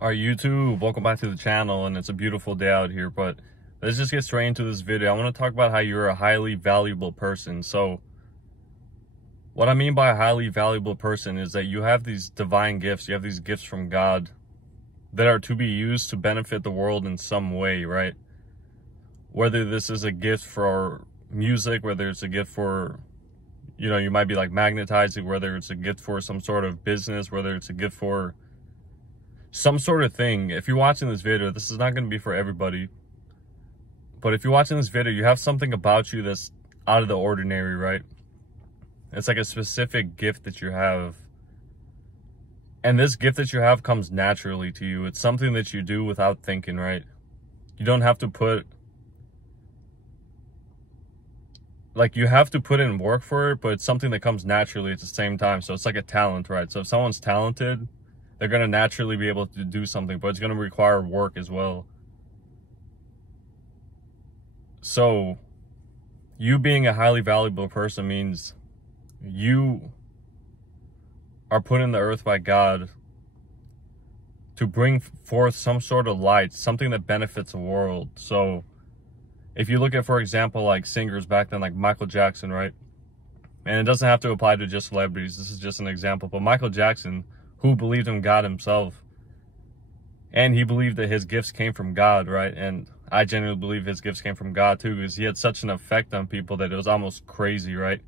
Alright, YouTube, welcome back to the channel, and it's a beautiful day out here, but let's just get straight into this video. I want to talk about how you're a highly valuable person. So what I mean by a highly valuable person is that you have these divine gifts, you have these gifts from God that are to be used to benefit the world in some way, right? Whether this is a gift for music, whether it's a gift for, you might be like magnetizing, whether it's a gift for some sort of business, whether it's a gift for some sort of thing. If you're watching this video, this is not going to be for everybody, but if you're watching this video, you have something about you that's out of the ordinary, right? It's like a specific gift that you have, and this gift that you have comes naturally to you. It's something that you do without thinking, right? You don't have to put, like, you have to put in work for it, but it's something that comes naturally at the same time. So it's like a talent, right? So if someone's talented, they're going to naturally be able to do something, but it's going to require work as well. So you being a highly valuable person means you are put in the earth by God to bring forth some sort of light, something that benefits the world. So if you look at, for example, like singers back then, like Michael Jackson, right? And it doesn't have to apply to just celebrities. This is just an example. But Michael Jackson, who believed in God himself, and he believed that his gifts came from God, right? And I genuinely believe his gifts came from God too, because he had such an effect on people that it was almost crazy, right?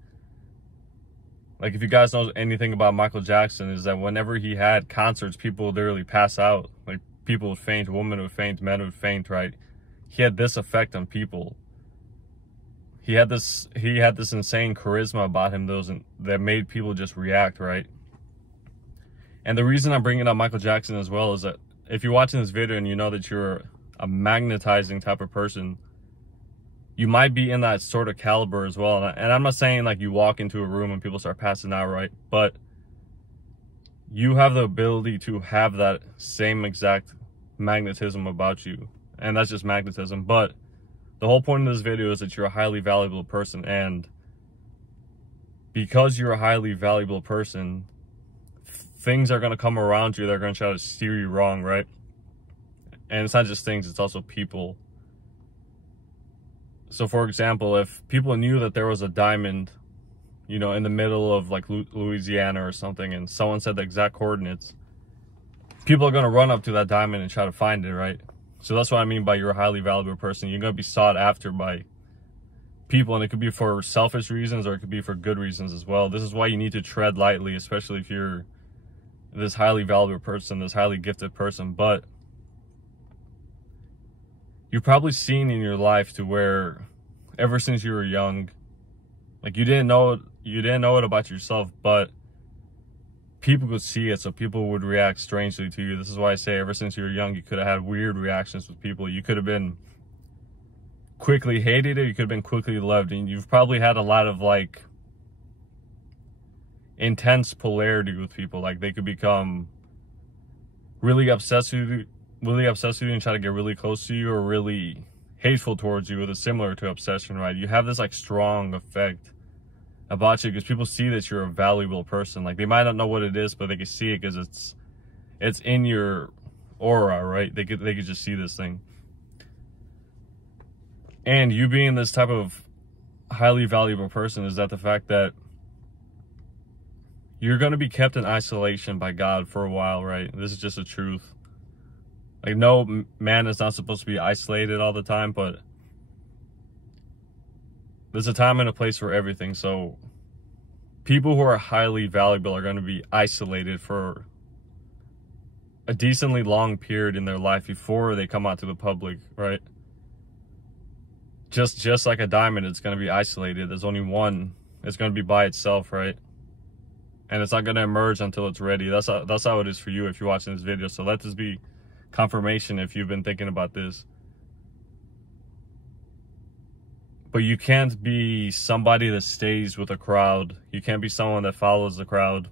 Like, if you guys know anything about Michael Jackson, is that whenever he had concerts, people would literally pass out. Like, people would faint, women would faint, men would faint, right? He had this effect on people. He had this insane charisma about him that made people just react, right? And the reason I'm bringing up Michael Jackson as well is that if you're watching this video and you know that you're a magnetizing type of person, you might be in that sort of caliber as well. And I'm not saying like you walk into a room and people start passing out, right? But you have the ability to have that same exact magnetism about you. And that's just magnetism. But the whole point of this video is that you're a highly valuable person. And because you're a highly valuable person, things are going to come around you that are going to try to steer you wrong, right? And it's not just things, it's also people. So for example, if people knew that there was a diamond, in the middle of like Louisiana or something, and someone said the exact coordinates, people are going to run up to that diamond and try to find it, right? So that's what I mean by you're a highly valuable person. You're going to be sought after by people, and it could be for selfish reasons or it could be for good reasons as well. This is why you need to tread lightly, especially if you're this highly valuable person, this highly gifted person. But you've probably seen in your life to where ever since you were young, like you didn't know it about yourself, but people could see it, so people would react strangely to you. This is why I say ever since you were young, you could have had weird reactions with people. You could have been quickly hated, or you could have been quickly loved, and you've probably had a lot of like intense polarity with people. Like, they could become really obsessed with you and try to get really close to you, or really hateful towards you, with a similar to obsession, right? You have this like strong effect about you because people see that you're a valuable person. Like, they might not know what it is, but they can see it because it's in your aura, right? They could just see this thing. And you being this type of highly valuable person is that the fact that you're going to be kept in isolation by God for a while, right? This is just the truth. Like, no man is not supposed to be isolated all the time, but there's a time and a place for everything. So people who are highly valuable are going to be isolated for a decently long period in their life before they come out to the public, right? Just like a diamond, it's going to be isolated. There's only one. It's going to be by itself, right? And it's not going to emerge until it's ready. That's how it is for you if you're watching this video. So let this be confirmation if you've been thinking about this. But you can't be somebody that stays with a crowd. You can't be someone that follows the crowd.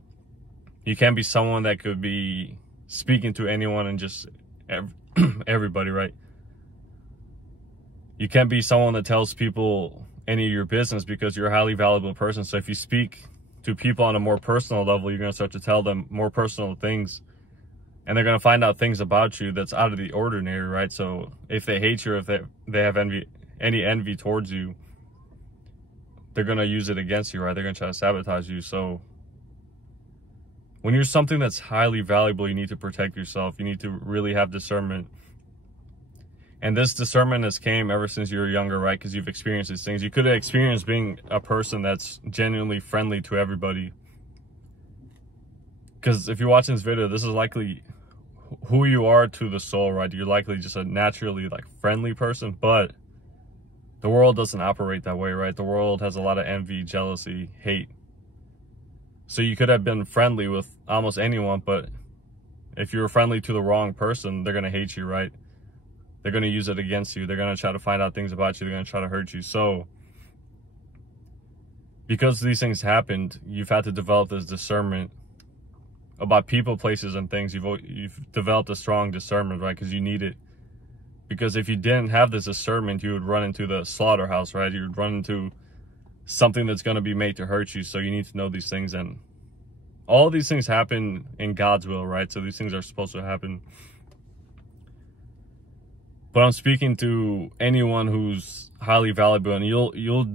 You can't be someone that could be speaking to anyone and just everybody, right? You can't be someone that tells people any of your business, because you're a highly valuable person. So if you speak to people on a more personal level, you're going to start to tell them more personal things And they're going to find out things about you that's out of the ordinary, right? So if they hate you, or if they have any envy towards you, they're going to use it against you, right? They're going to try to sabotage you. So when you're something that's highly valuable, you need to protect yourself. You need to really have discernment. And this discernment has came ever since you were younger, right? Because you've experienced these things. You could have experienced being a person that's genuinely friendly to everybody. Because if you're watching this video, this is likely who you are to the soul, right? You're likely just a naturally like friendly person, but the world doesn't operate that way, right? The world has a lot of envy, jealousy, hate. So you could have been friendly with almost anyone, but if you're friendly to the wrong person, they're going to hate you, right? They're going to use it against you. They're going to try to find out things about you. They're going to try to hurt you. So because these things happened, you've had to develop this discernment about people, places, and things. You've developed a strong discernment, right? Because you need it. Because if you didn't have this discernment, you would run into the slaughterhouse, right? You would run into something that's going to be made to hurt you. So you need to know these things. And all of these things happen in God's will, right? So these things are supposed to happen. But I'm speaking to anyone who's highly valuable, and you'll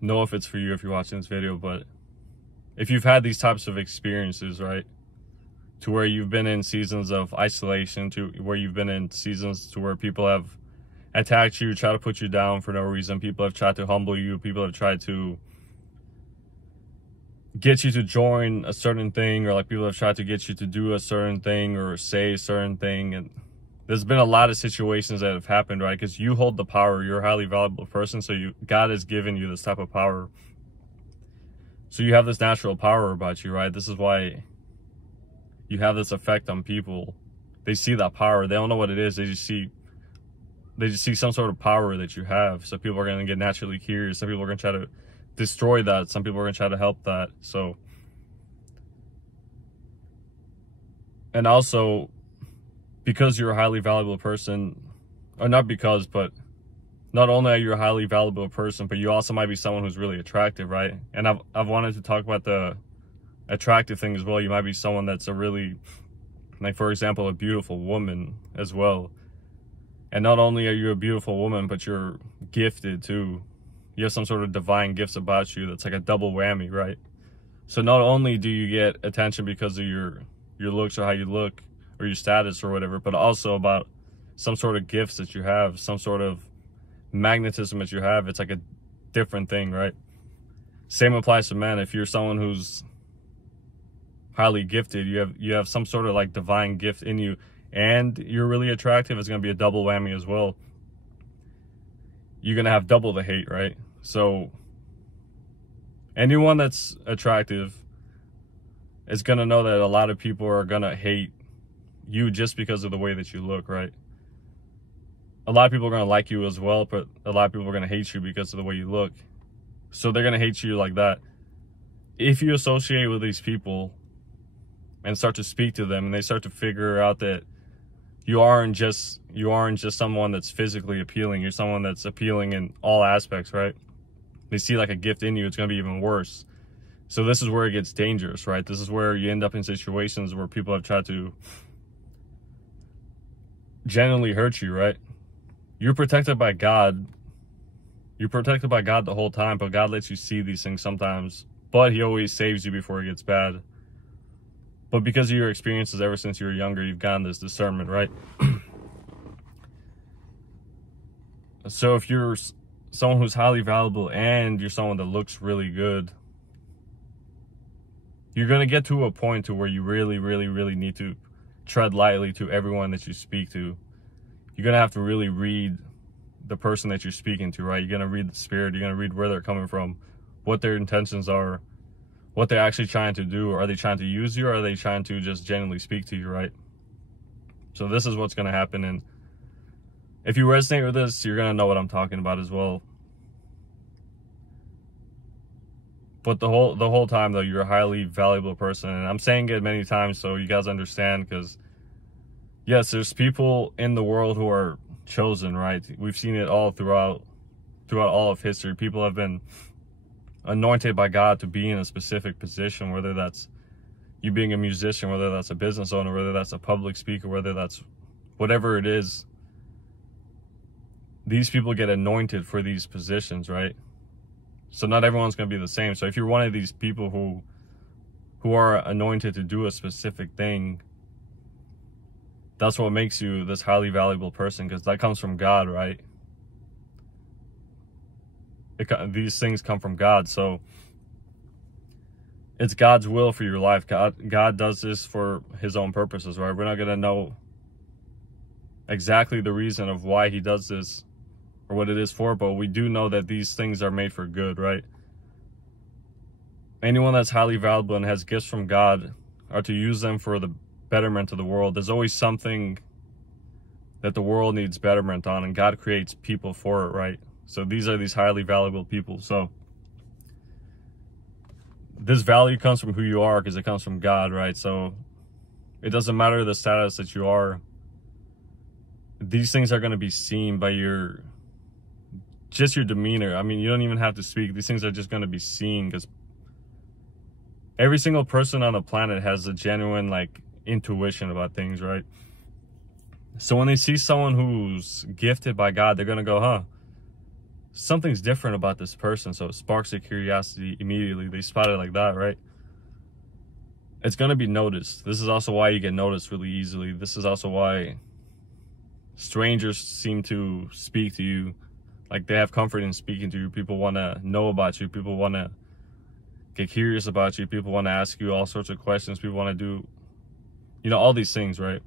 know if it's for you if you're watching this video. But if you've had these types of experiences, right, to where you've been in seasons of isolation, to where you've been in seasons to where people have attacked you, try to put you down for no reason, people have tried to humble you, people have tried to get you to join a certain thing, or like people have tried to get you to do a certain thing or say a certain thing. And there's been a lot of situations that have happened, right? Because you hold the power. You're a highly valuable person, so God has given you this type of power. So you have this natural power about you, right? This is why you have this effect on people. They see that power. They don't know what it is. They just see some sort of power that you have. So people are going to get naturally curious. Some people are going to try to destroy that. Some people are going to try to help that. So, and also, because you're a highly valuable person, or not because, but not only are you a highly valuable person, but you also might be someone who's really attractive, right? And I've wanted to talk about the attractive thing as well. You might be someone that's a really, like, for example, a beautiful woman as well. And not only are you a beautiful woman, but you're gifted too. You have some sort of divine gifts about you that's like a double whammy, right? So not only do you get attention because of your looks or how you look or your status or whatever, but also about some sort of gifts that you have, some sort of magnetism that you have. It's like a different thing, right? Same applies to men. If you're someone who's highly gifted, you have some sort of like divine gift in you, and you're really attractive, it's going to be a double whammy as well. You're going to have double the hate, right? So anyone that's attractive is going to know that a lot of people are going to hate you just because of the way that you look, right? A lot of people are going to like you as well, but a lot of people are going to hate you because of the way you look. So they're going to hate you like that. If you associate with these people and start to speak to them, and they start to figure out that you aren't just someone that's physically appealing, you're someone that's appealing in all aspects, right? They see like a gift in you, it's going to be even worse. So this is where it gets dangerous, right? This is where you end up in situations where people have tried to genuinely hurt you, right? You're protected by God. You're protected by God the whole time, but God lets you see these things sometimes. But he always saves you before it gets bad. But because of your experiences ever since you were younger, you've gotten this discernment, right? So if you're someone who's highly valuable and you're someone that looks really good, you're going to get to a point to where you really, really, really need to tread lightly to everyone that you speak to. You're going to have to really read the person that you're speaking to, right? You're going to read the spirit. You're going to read where they're coming from, what their intentions are, what they're actually trying to do. Are they trying to use you, or are they trying to just genuinely speak to you, right? So this is what's going to happen. And if you resonate with this, you're going to know what I'm talking about as well. But the whole time, though, you're a highly valuable person. And I'm saying it many times so you guys understand, because yes, there's people in the world who are chosen, right? We've seen it all throughout all of history. People have been anointed by God to be in a specific position, whether that's you being a musician, whether that's a business owner, whether that's a public speaker, whether that's whatever it is, these people get anointed for these positions, right? So not everyone's going to be the same. So if you're one of these people who are anointed to do a specific thing, that's what makes you this highly valuable person, because that comes from God, right? These things come from God. So it's God's will for your life. God does this for his own purposes, right? We're not going to know exactly the reason of why he does this or what it is for, but we do know that these things are made for good, right? Anyone that's highly valuable and has gifts from God are to use them for the betterment of the world. There's always something that the world needs betterment on, and God creates people for it, right? So these are these highly valuable people. So this value comes from who you are, because it comes from God, right? So it doesn't matter the status that you are. These things are going to be seen by your demeanor. I mean, you don't even have to speak. These things are just going to be seen, because every single person on the planet has a genuine, like, intuition about things, right? So when they see someone who's gifted by God, they're going to go, huh, something's different about this person. So it sparks their curiosity immediately. They spot it like that, right? It's going to be noticed. This is also why you get noticed really easily. This is also why strangers seem to speak to you. Like, they have comfort in speaking to you. People want to know about you. People want to get curious about you. People want to ask you all sorts of questions. People want to do, you know, all these things, right?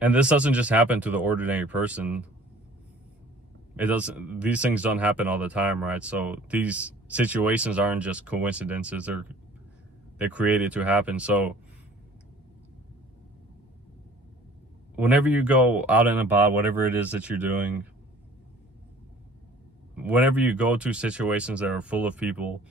And this doesn't just happen to the ordinary person. These things don't happen all the time, right? So these situations aren't just coincidences. They're created to happen. So whenever you go out and about, whatever it is that you're doing, whenever you go to situations that are full of people,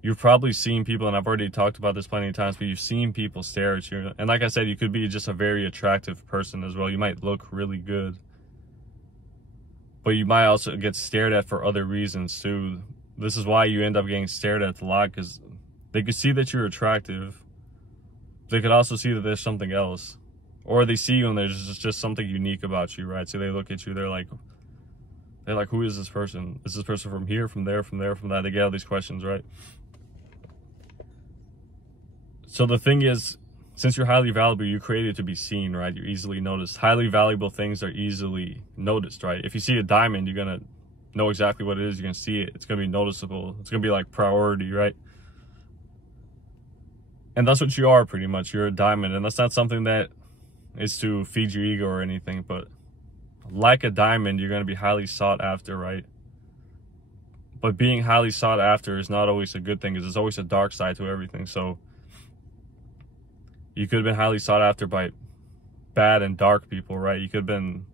you've probably seen people, and I've already talked about this plenty of times, but you've seen people stare at you. And like I said, you could be just a very attractive person as well. You might look really good, but you might also get stared at for other reasons too. This is why you end up getting stared at a lot, because they could see that you're attractive. They could also see that there's something else. Or they see you and there's just something unique about you, right? So they look at you, they're like, who is this person? Is this person from here, from there, from there, from that? They get all these questions, right? So the thing is, since you're highly valuable, you're created to be seen, right? You're easily noticed. Highly valuable things are easily noticed, right? If you see a diamond, you're going to know exactly what it is. You're going to see it. It's going to be noticeable. It's going to be like priority, right? And that's what you are, pretty much. You're a diamond. And that's not something that is to feed your ego or anything, but like a diamond, you're going to be highly sought after, right? But being highly sought after is not always a good thing, because there's always a dark side to everything. So you could have been highly sought after by bad and dark people, right? You could have been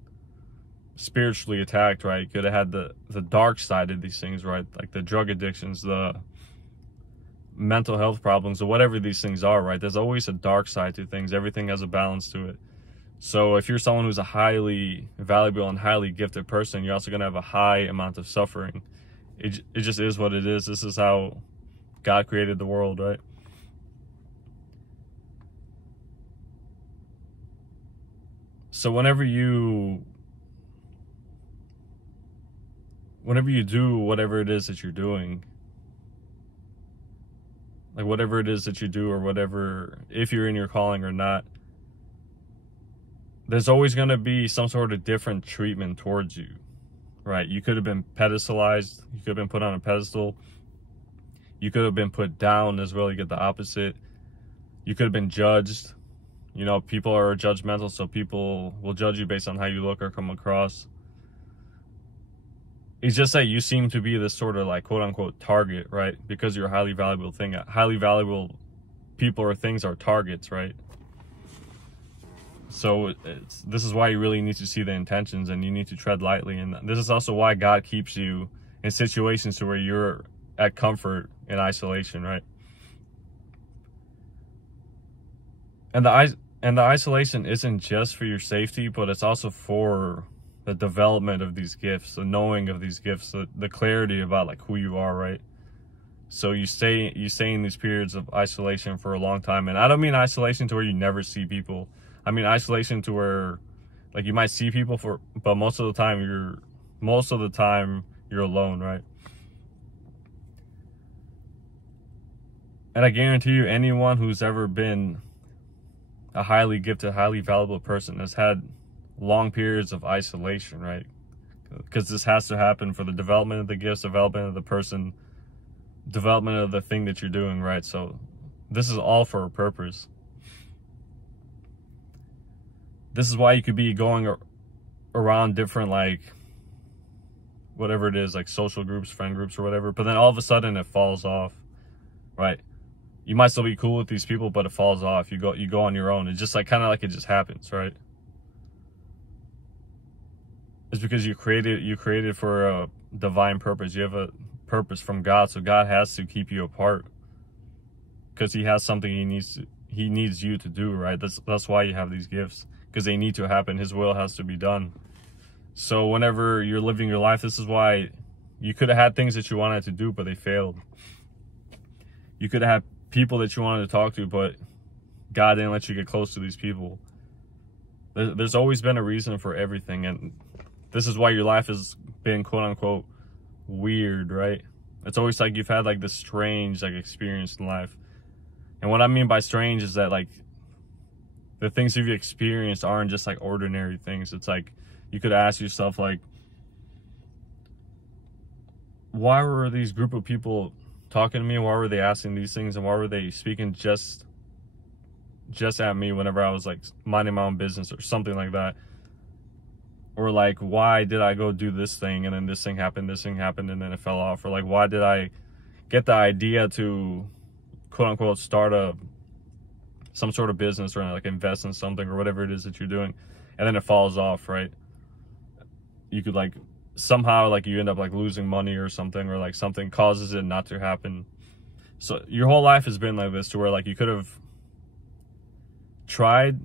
spiritually attacked, right? You could have had the dark side of these things, right? Like the drug addictions, the mental health problems, or whatever these things are, right? There's always a dark side to things. Everything has a balance to it. So if you're someone who's a highly valuable and highly gifted person, you're also going to have a high amount of suffering. It just is what it is. This is how God created the world, right? So whenever you do whatever it is that you're doing, like whatever it is that you do, or whatever, if you're in your calling or not, there's always going to be some sort of different treatment towards you, right? You could have been pedestalized. You could have been put on a pedestal. You could have been put down as well. You get the opposite. You could have been judged. You know, people are judgmental, so people will judge you based on how you look or come across. It's just that you seem to be this sort of like quote-unquote target, right? Because you're a highly valuable thing. Highly valuable people or things are targets, right? So this is why you really need to see the intentions, and you need to tread lightly. And this is also why God keeps you in situations to where you're at comfort in isolation, right? And the isolation isn't just for your safety, but it's also for the development of these gifts, the knowing of these gifts, the clarity about like who you are, right? So you stay in these periods of isolation for a long time. And I don't mean isolation to where you never see people. I mean isolation to where like you might see people but most of the time you're alone, right? And I guarantee you, anyone who's ever been a highly gifted, highly valuable person has had long periods of isolation, right? Because this has to happen for the development of the gifts, development of the person, development of the thing that you're doing, right? So this is all for a purpose. This is why you could be going around different, like, whatever it is, like social groups, friend groups or whatever, but then all of a sudden it falls off, right? You might still be cool with these people, but it falls off. You go on your own. It's just like, kind of like it just happens, right? It's because you created for a divine purpose. You have a purpose from God, so God has to keep you apart because he has something he needs you to do, right? That's why you have these gifts, because they need to happen. His will has to be done. So whenever you're living your life, this is why you could have had things that you wanted to do, but they failed. You could have had people that you wanted to talk to, but God didn't let you get close to these people. There's always been a reason for everything, and this is why your life has been quote unquote weird, right? It's always like you've had like this strange like experience in life. And what I mean by strange is that like the things you've experienced aren't just like ordinary things. It's like you could ask yourself like, why were these group of people talking to me? Why were they asking these things? And why were they speaking just at me whenever I was like minding my own business or something like that? Or like, why did I go do this thing and then this thing happened and then it fell off? Or like, why did I get the idea to quote unquote start some sort of business or like invest in something or whatever it is that you're doing, and then it falls off, right? You could like somehow like you end up like losing money or something, or like something causes it not to happen. So your whole life has been like this, to where like you could have tried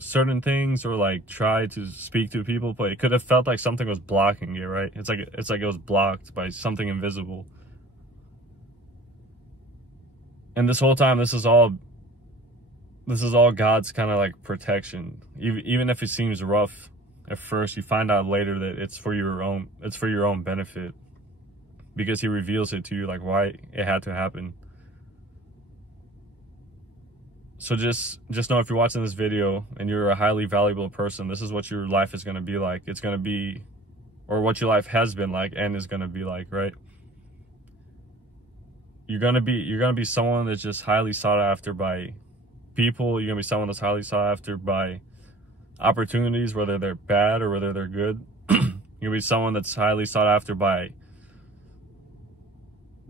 certain things or like tried to speak to people, but it could have felt like something was blocking it, right? It's like it was blocked by something invisible. And this whole time, this is all God's kind of like protection. Even if it seems rough at first, you find out later that it's for your own benefit, because he reveals it to you, like why it had to happen. So just know, if you're watching this video and you're a highly valuable person, this is what your life is going to be like. It's going to be, or what your life has been like and is going to be like, right? You're going to be someone that's just highly sought after by people. You're going to be someone that's highly sought after by opportunities, whether they're bad or whether they're good. You're going to be someone that's highly sought after by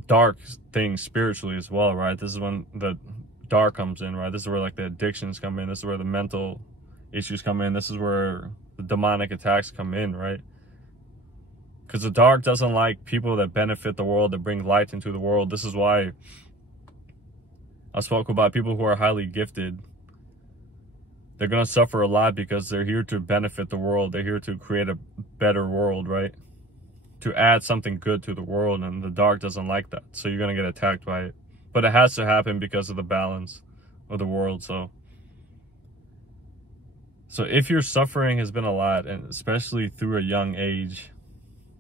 dark things spiritually as well, right? This is when the dark comes in, right? This is where like the addictions come in. This is where the mental issues come in. This is where the demonic attacks come in, right? Because the dark doesn't like people that benefit the world, that bring light into the world. This is why I spoke about people who are highly gifted. They're going to suffer a lot because they're here to benefit the world. They're here to create a better world, right? To add something good to the world, and the dark doesn't like that. So you're going to get attacked by it. But it has to happen because of the balance of the world. So if your suffering has been a lot, and especially through a young age,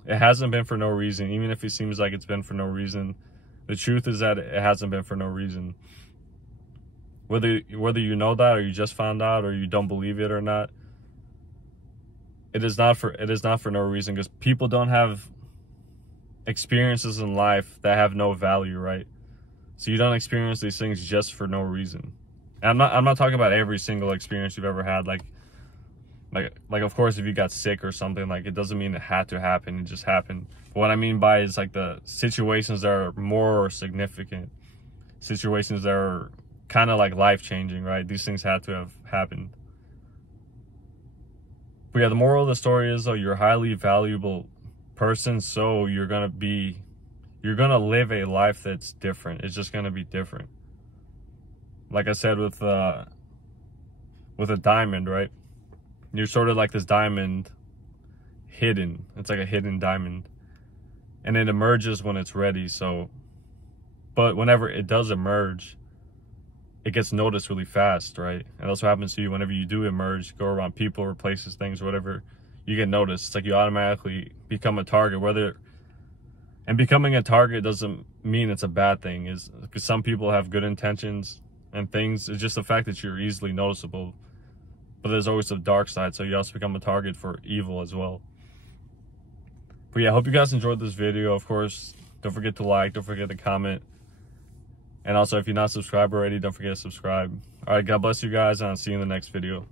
it hasn't been for no reason. Even if it seems like it's been for no reason, the truth is that it hasn't been for no reason. Whether you know that, or you just found out, or you don't believe it or not, it is not for no reason, because people don't have experiences in life that have no value, right? So you don't experience these things just for no reason. And I'm not talking about every single experience you've ever had, like of course if you got sick or something, like it doesn't mean it had to happen, it just happened. But what I mean by is like the situations that are more significant, situations that are kind of like life-changing, right? These things had to have happened. But yeah, the moral of the story is, though, you're a highly valuable person, so you're gonna live a life that's different. It's just gonna be different. Like I said with a diamond, right? You're sort of like this diamond hidden. It's like a hidden diamond, and it emerges when it's ready. So But whenever it does emerge, it gets noticed really fast, right? And that's what happens to you whenever you do emerge, go around people or places, things, whatever, you get noticed. It's like you automatically become a target. And becoming a target doesn't mean it's a bad thing, is because some people have good intentions and things. It's just the fact that you're easily noticeable. But there's always a dark side, so you also become a target for evil as well. But yeah, I hope you guys enjoyed this video. Of course, don't forget to like, don't forget to comment. And also, if you're not subscribed already, don't forget to subscribe. All right, God bless you guys, and I'll see you in the next video.